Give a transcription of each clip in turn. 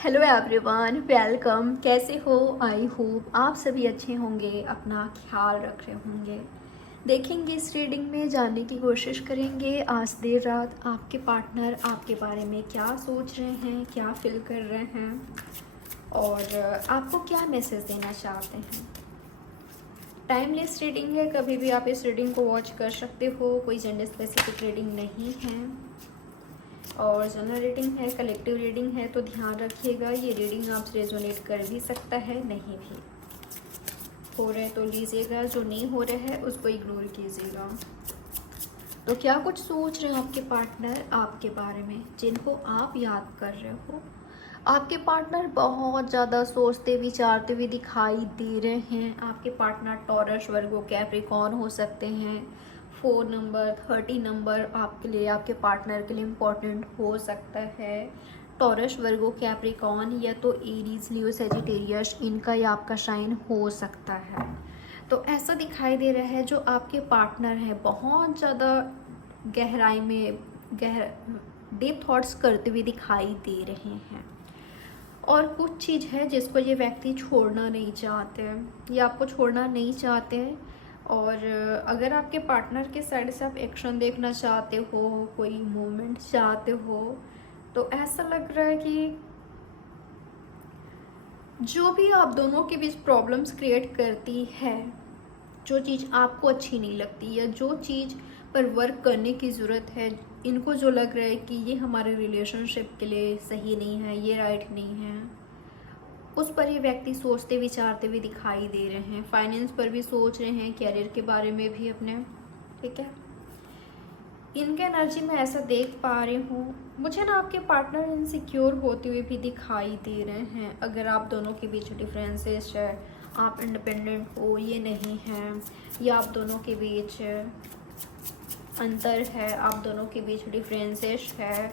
Hello everyone, welcome. कैसे हो? I hope आप सभी अच्छे होंगे, अपना ख्याल रख रहे होंगे। देखेंगे इस रीडिंग में, जानने की कोशिश करेंगे आज देर रात आपके पार्टनर आपके बारे में क्या सोच रहे हैं, क्या फील कर रहे हैं और आपको क्या मैसेज देना चाहते हैं। टाइमलेस रीडिंग है, कभी भी आप इस रीडिंग को वॉच कर सकते हो, कोई जेंडर स्पेसिफिक रीडिंग नहीं है और जनरल रीडिंग है, कलेक्टिव रीडिंग है। तो ध्यान रखिएगा, ये रीडिंग आपसे रेजोनेट कर भी सकता है, नहीं भी। हो रहा है तो लीजिएगा, जो नहीं हो रहा है उसको इग्नोर कीजिएगा। तो क्या कुछ सोच रहे हैं आपके पार्टनर आपके बारे में, जिनको आप याद कर रहे हो। आपके पार्टनर बहुत ज़्यादा सोचते विचारते हुए दिखाई दे रहे हैं। आपके पार्टनर टॉरस, वर्गो, कैप्रिकॉर्न हो सकते हैं। 4 नंबर, 30 नंबर आपके लिए, आपके पार्टनर के लिए इम्पोर्टेंट हो सकता है। टॉरस, वर्गो, कैप्रिकॉर्न या तो एरीज, लियो, सेजिटेरियस, इनका या आपका साइन हो सकता है। तो ऐसा दिखाई दे रहा है जो आपके पार्टनर हैं बहुत ज़्यादा गहराई में डीप थॉट्स करते हुए दिखाई दे रहे हैं और कुछ चीज़ है जिसको ये व्यक्ति छोड़ना नहीं चाहते हैं या आपको छोड़ना नहीं चाहते हैं। और अगर आपके पार्टनर के साइड से आप एक्शन देखना चाहते हो, कोई मूवमेंट चाहते हो, तो ऐसा लग रहा है कि जो भी आप दोनों के बीच प्रॉब्लम्स क्रिएट करती है, जो चीज़ आपको अच्छी नहीं लगती या जो चीज़ पर वर्क करने की ज़रूरत है, इनको जो लग रहा है कि ये हमारे रिलेशनशिप के लिए सही नहीं है, ये राइट नहीं है, उस पर ये व्यक्ति सोचते विचारते हुए दिखाई दे रहे हैं। फाइनेंस पर भी सोच रहे हैं, कैरियर के बारे में भी अपने, ठीक है। इनके एनर्जी में ऐसा देख पा रही हूँ, मुझे ना आपके पार्टनर इनसिक्योर होते हुए भी दिखाई दे रहे हैं। अगर आप दोनों के बीच डिफरेंसेस है, आप इंडिपेंडेंट हो ये नहीं है, या आप दोनों के बीच अंतर है, आप दोनों के बीच डिफरेंसेस है,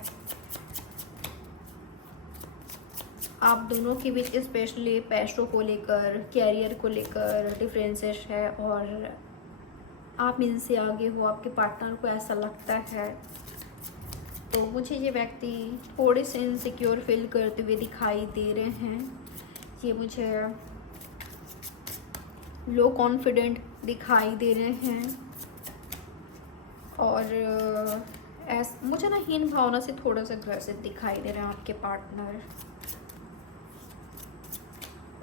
आप दोनों के बीच स्पेशली पैसों को लेकर, कैरियर को लेकर डिफरेंसेस है और आप इनसे आगे हो, आपके पार्टनर को ऐसा लगता है। तो मुझे ये व्यक्ति थोड़े से इनसिक्योर फील करते हुए दिखाई दे रहे हैं। ये मुझे लो कॉन्फिडेंट दिखाई दे रहे हैं और मुझे ना हीन भावना से थोड़ा सा ग्रसित दिखाई दे रहे हैं आपके पार्टनर।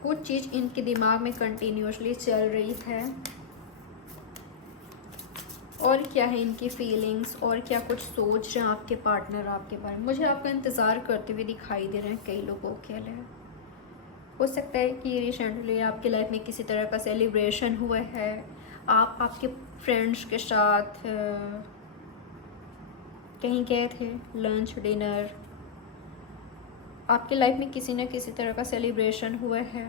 कुछ चीज़ इनके दिमाग में कंटिन्यूसली चल रही है और क्या है इनकी फीलिंग्स और क्या कुछ सोच रहे हैं आपके पार्टनर आपके बारे में। मुझे आपका इंतज़ार करते हुए दिखाई दे रहे हैं कई लोगों के लिए। हो सकता है कि रिसेंटली आपकी लाइफ में किसी तरह का सेलिब्रेशन हुआ है, आप आपके फ्रेंड्स के साथ कहीं गए थे, लंच, डिनर, आपकी लाइफ में किसी न किसी तरह का सेलिब्रेशन हुआ है।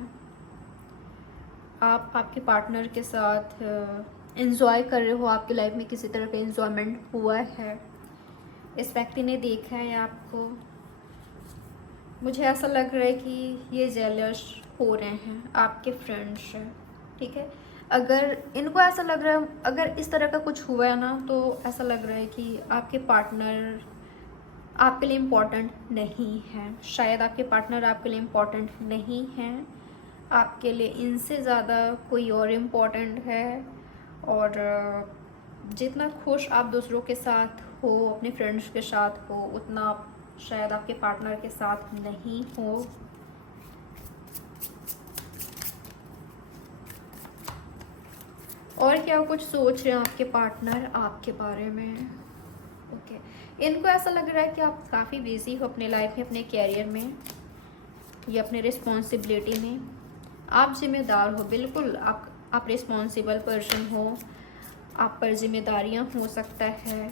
आप आपके पार्टनर के साथ एंजॉय कर रहे हो, आपकी लाइफ में किसी तरह का एंजॉयमेंट हुआ है, इस व्यक्ति ने देखा है आपको। मुझे ऐसा लग रहा है कि ये जेलस हो रहे हैं आपके फ्रेंड्स से, ठीक है। अगर इनको ऐसा लग रहा है, अगर इस तरह का कुछ हुआ है ना, तो ऐसा लग रहा है कि आपके पार्टनर आपके लिए इम्पोर्टेंट नहीं है। शायद आपके पार्टनर आपके लिए इम्पोर्टेंट नहीं है, आपके लिए इनसे ज़्यादा कोई और इम्पोर्टेंट है। और जितना खुश आप दूसरों के साथ हो, अपने फ्रेंड्स के साथ हो, उतना शायद आपके पार्टनर के साथ नहीं हो। और क्या कुछ सोच रहे हैं आपके पार्टनर आपके बारे में। ओके, इनको ऐसा लग रहा है कि आप काफ़ी बिजी हो अपने लाइफ में, अपने कैरियर में या अपने रिस्पॉन्सिबिलिटी में। आप जिम्मेदार हो, बिल्कुल आप रिस्पॉन्सिबल पर्सन हो, आप पर जिम्मेदारियां हो सकता है।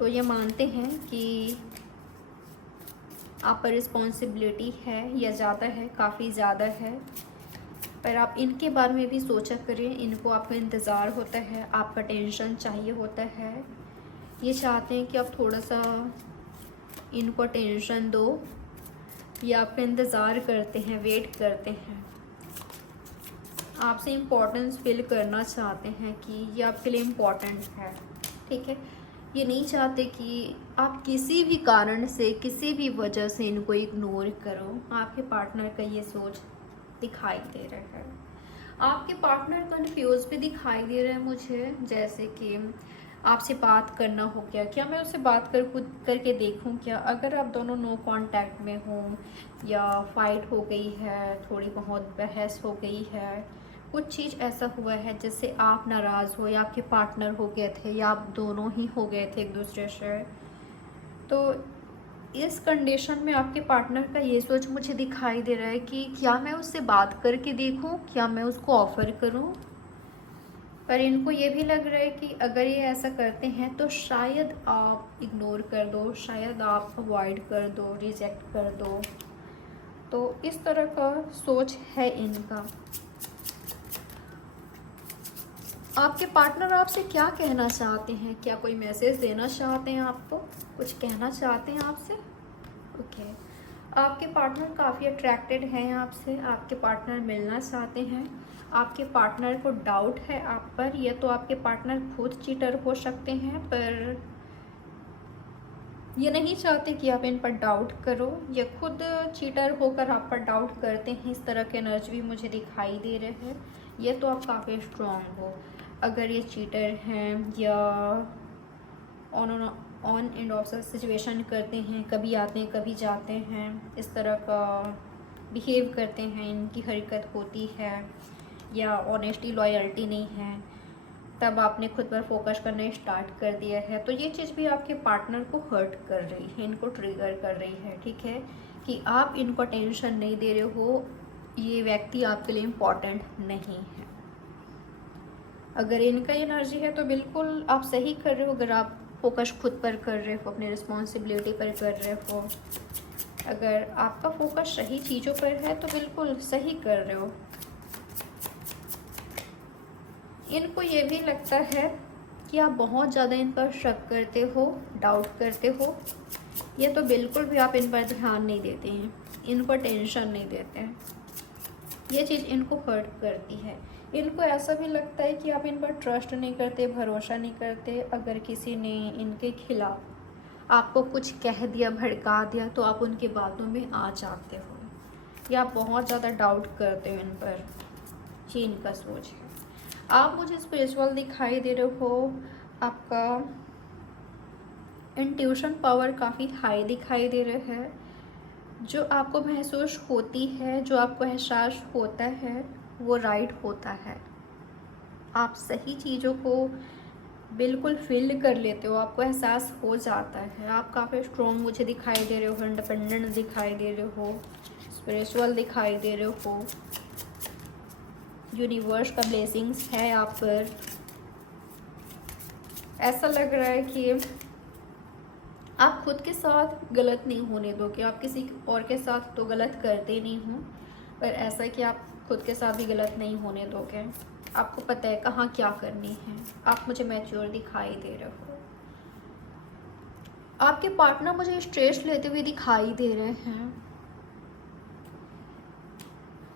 तो ये मानते हैं कि आप पर रिस्पॉन्सिबिलिटी है या ज़्यादा है, काफ़ी ज़्यादा है। पर आप इनके बारे में भी सोचा करें, इनको आपका इंतज़ार होता है, आपका टेंशन चाहिए होता है। ये चाहते हैं कि आप थोड़ा सा इनको टेंशन दो या आपका इंतज़ार करते हैं, वेट करते हैं, आपसे इम्पोर्टेंस फील करना चाहते हैं कि ये आपके लिए इम्पोर्टेंट है, ठीक है। ये नहीं चाहते कि आप किसी भी कारण से, किसी भी वजह से इनको इग्नोर करो। आपके पार्टनर का ये सोच दिखाई दे रहा है। आपके पार्टनर कंफ्यूज भी दिखाई दे रहे हैं मुझे, जैसे कि आपसे बात करना हो गया, क्या मैं उससे बात करके देखूं क्या? अगर आप दोनों नो कांटेक्ट में हो या फाइट हो गई है, थोड़ी बहुत बहस हो गई है, कुछ चीज़ ऐसा हुआ है जिससे आप नाराज़ हो या आपके पार्टनर हो गए थे या आप दोनों ही हो गए थे एक दूसरे से, तो इस कंडीशन में आपके पार्टनर का ये सोच मुझे दिखाई दे रहा है कि क्या मैं उससे बात करके देखूं, क्या मैं उसको ऑफ़र करूं। पर इनको ये भी लग रहा है कि अगर ये ऐसा करते हैं तो शायद आप इग्नोर कर दो, शायद आप अवॉइड कर दो, रिजेक्ट कर दो। तो इस तरह का सोच है इनका। आपके पार्टनर आपसे क्या कहना चाहते हैं? क्या कोई मैसेज देना चाहते हैं आपको? कुछ कहना चाहते हैं आपसे? ओके। आपके पार्टनर काफ़ी अट्रैक्टेड हैं आपसे, आपके पार्टनर मिलना चाहते हैं। आपके पार्टनर को डाउट है आप पर, या तो आपके पार्टनर खुद चीटर हो सकते हैं, पर ये नहीं चाहते कि आप इन पर डाउट करो, या खुद चीटर होकर आप पर डाउट करते हैं। इस तरह के एनर्जी भी मुझे दिखाई दे रहे हैं। ये तो आप काफ़ी स्ट्रॉन्ग हो। अगर ये चीटर हैं या ऑन एंड ऑफ सिचुएशन करते हैं, कभी आते हैं कभी जाते हैं, इस तरह का बिहेव करते हैं, इनकी हरकत होती है, या ऑनेस्टी लॉयल्टी नहीं है, तब आपने खुद पर फोकस करना स्टार्ट कर दिया है, तो ये चीज़ भी आपके पार्टनर को हर्ट कर रही है, इनको ट्रिगर कर रही है। ठीक है, कि आप इनको टेंशन नहीं दे रहे हो, ये व्यक्ति आपके लिए इम्पॉर्टेंट नहीं है। अगर इनका एनर्जी है तो बिल्कुल आप सही कर रहे हो। अगर आप फोकस खुद पर कर रहे हो, अपनी रिस्पॉन्सिबिलिटी पर कर रहे हो, अगर आपका फोकस सही चीज़ों पर है तो बिल्कुल सही कर रहे हो। इनको ये भी लगता है कि आप बहुत ज़्यादा इन पर शक करते हो, डाउट करते हो। ये तो बिल्कुल भी आप इन पर ध्यान नहीं देते हैं, इन पर टेंशन नहीं देते हैं। ये चीज़ इनको हर्ट करती है। इनको ऐसा भी लगता है कि आप इन पर ट्रस्ट नहीं करते, भरोसा नहीं करते। अगर किसी ने इनके खिलाफ आपको कुछ कह दिया, भड़का दिया, तो आप उनकी बातों में आ जाते हो, या आप बहुत ज़्यादा डाउट करते हो इन पर। ये इनका सोच है। आप मुझे स्पिरिचुअल दिखाई दे रहे हो, आपका इंट्यूशन पावर काफ़ी हाई दिखाई दे रहा है। जो आपको महसूस होती है, जो आपको एहसास होता है, वो राइट होता है। आप सही चीज़ों को बिल्कुल फील कर लेते हो, आपको एहसास हो जाता है। आप काफ़ी स्ट्रॉन्ग मुझे दिखाई दे रहे हो, इंडिपेंडेंट दिखाई दे रहे हो, स्पिरिचुअल दिखाई दे रहे हो। यूनिवर्स का ब्लेसिंग्स है आप पर। ऐसा लग रहा है कि आप खुद के साथ गलत नहीं होने दोगे। आप किसी और के साथ तो गलत करते नहीं हो, पर ऐसा कि आप खुद के साथ भी गलत नहीं होने दोगे। आपको पता है कहाँ क्या करनी है। आप मुझे मैच्योर दिखाई दे रहे हो। आपके पार्टनर मुझे स्ट्रेस लेते हुए दिखाई दे रहे हैं।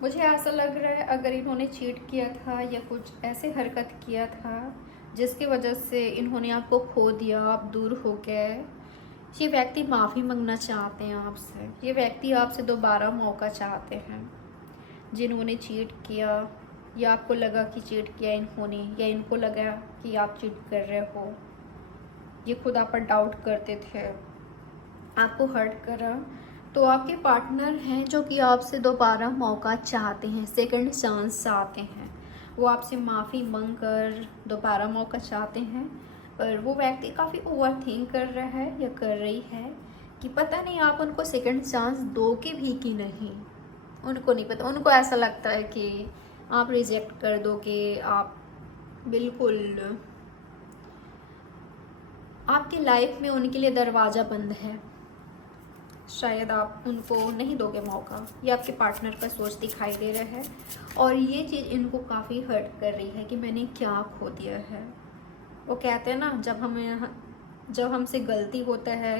मुझे ऐसा लग रहा है अगर इन्होंने चीट किया था या कुछ ऐसे हरकत किया था जिसकी वजह से इन्होंने आपको खो दिया, आप दूर हो गए, ये व्यक्ति माफ़ी मांगना चाहते हैं आपसे। ये व्यक्ति आपसे दोबारा मौका चाहते हैं। जिन्होंने चीट किया, या आपको लगा कि चीट किया इन्होंने, या इनको लगा कि आप चीट कर रहे हो, ये खुद आप पर डाउट करते थे, आपको हर्ट करा, तो आपके पार्टनर हैं जो कि आपसे दोबारा मौका चाहते हैं, सेकंड चांस चाहते हैं। वो आपसे माफ़ी मांग कर दोबारा मौका चाहते हैं। पर वो व्यक्ति काफ़ी ओवर थिंक कर रहा है या कर रही है कि पता नहीं आप उनको सेकंड चांस दोगे भी कि नहीं। उनको नहीं पता, उनको ऐसा लगता है कि आप रिजेक्ट कर दोगे, आप बिल्कुल, आपकी लाइफ में उनके लिए दरवाज़ा बंद है। शायद आप उनको नहीं दोगे मौका। ये आपके पार्टनर का सोच दिखाई दे रहा है, और ये चीज़ इनको काफ़ी हर्ट कर रही है कि मैंने क्या खो दिया है। वो कहते हैं ना, जब हमसे गलती होता है,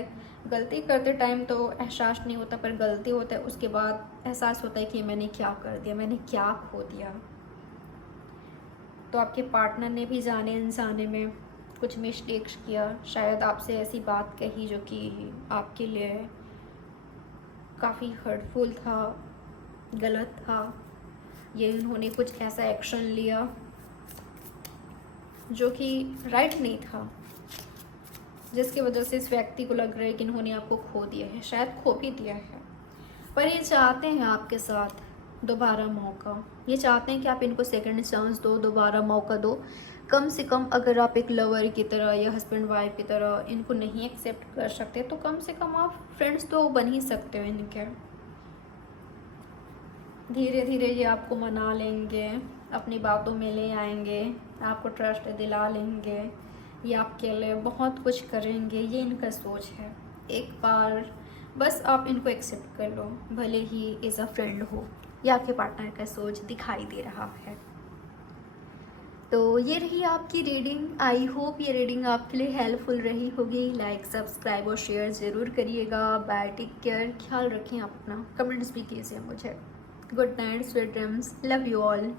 गलती करते टाइम तो एहसास नहीं होता, पर गलती होता है उसके बाद एहसास होता है कि मैंने क्या कर दिया, मैंने क्या खो दिया। तो आपके पार्टनर ने भी जाने अनजाने में कुछ मिस्टेक्स किया, शायद आपसे ऐसी बात कही जो कि आपके लिए काफ़ी हर्टफुल था, गलत था, ये उन्होंने कुछ ऐसा एक्शन लिया जो कि राइट नहीं था, जिसकी वजह से इस व्यक्ति को लग रहा है कि इन्होंने आपको खो दिया है, शायद खो भी दिया है। पर ये चाहते हैं आपके साथ दोबारा मौका, ये चाहते हैं कि आप इनको सेकंड चांस दो, दोबारा मौका दो। कम से कम अगर आप एक लवर की तरह या हस्बैंड वाइफ की तरह इनको नहीं एक्सेप्ट कर सकते तो कम से कम आप फ्रेंड्स तो बन ही सकते हो इनके। धीरे धीरे ये आपको मना लेंगे, अपनी बातों में ले आएंगे, आपको ट्रस्ट दिला लेंगे, ये आपके लिए बहुत कुछ करेंगे, ये इनका सोच है। एक बार बस आप इनको एक्सेप्ट कर लो, भले ही एज अ फ्रेंड हो, ये आपके पार्टनर का सोच दिखाई दे रहा है। तो ये रही आपकी रीडिंग। आई होप ये रीडिंग आपके लिए हेल्पफुल रही होगी। लाइक, सब्सक्राइब और शेयर ज़रूर करिएगा। बाय, टेक केयर, ख्याल रखें अपना, कमेंट्स भी कीजिए मुझे। Good night, sweet dreams, love you all.